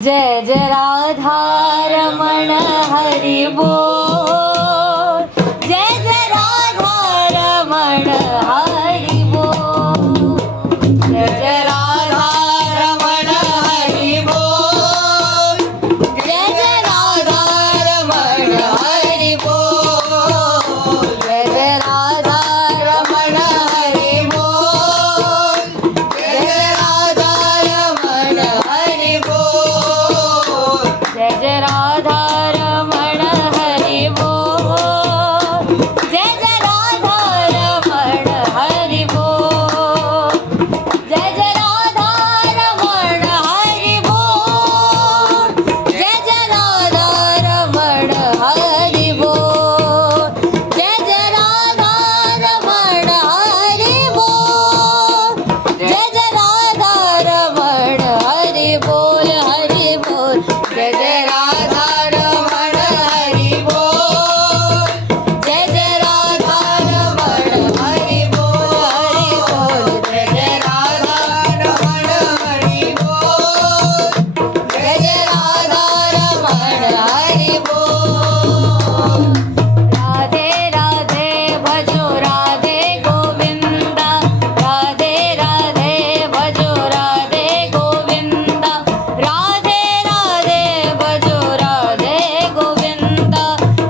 जय जय राधा रमण हरि बोल। जय जय राधा रमण हरि बोल। जय जय राधा रमण हरि बोल। जय जय राधा रमण हरि बोल। जय जय राधा रमण हरि बोल। जय जय राधा रमण हरि बोल। जय जय राधा रमण हरि बोल। जय जय राधा रमण हरि बोल। जय जय राधा रमण हरि बोल। जय जय राधा रमण हरि बोल। जय जय राधा रमण हरि बोल। जय जय राधा रमण हरि बोल हरि बोल। जय जय राधा रमण हरि बोल। जय जय राधा रमण हरि बोल हरि बोल। जय जय राधा रमण हरि बोल। जय जय राधा रमण हरि बोल। राधे राधे भजो राधे गोविंदा। राधे राधे भजो राधे गोविंदा। राधे राधे भजो राधे गोविंदा।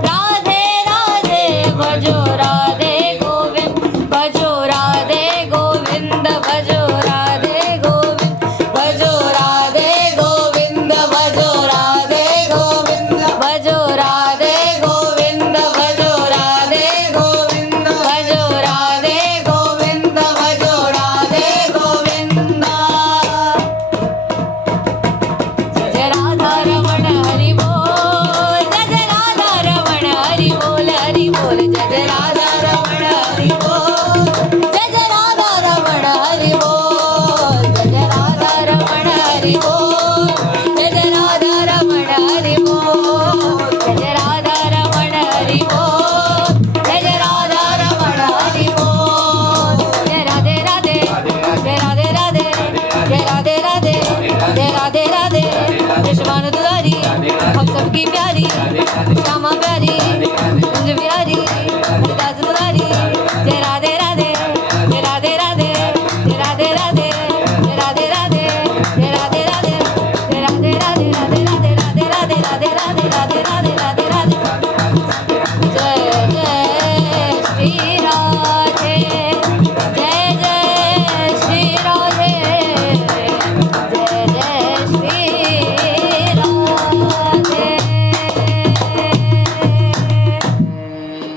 राधे राधे भजो राधे गोविंद। भजो राधे गोविंद। भजो राधे गोविंद। भजो राधे गोविंद। भजो राधे गोविंद। भजो राधे गोविंद। भजो राधे गोविंद। भजो राधे गोविंद। भजो राधे गोविंद। जय जय राधा रमण हरि बोल। जय जय राधा रमण हरि बोल हरि बोल। जय जय राधा रमण हरि बोल। जय जय राधा रमण हरि बोल। जय जय राधा रमण हरि बोल। जय जय राधा रमण हरि बोल। जय जय राधा रमण हरि बोल। जय जय राधा रमण हरि बोल। जय राधे राधे। जय राधे राधे। जय राधे राधे। जय राधे राधे। जय शिवानु दुलारी हम सबकी प्यारी श्यामा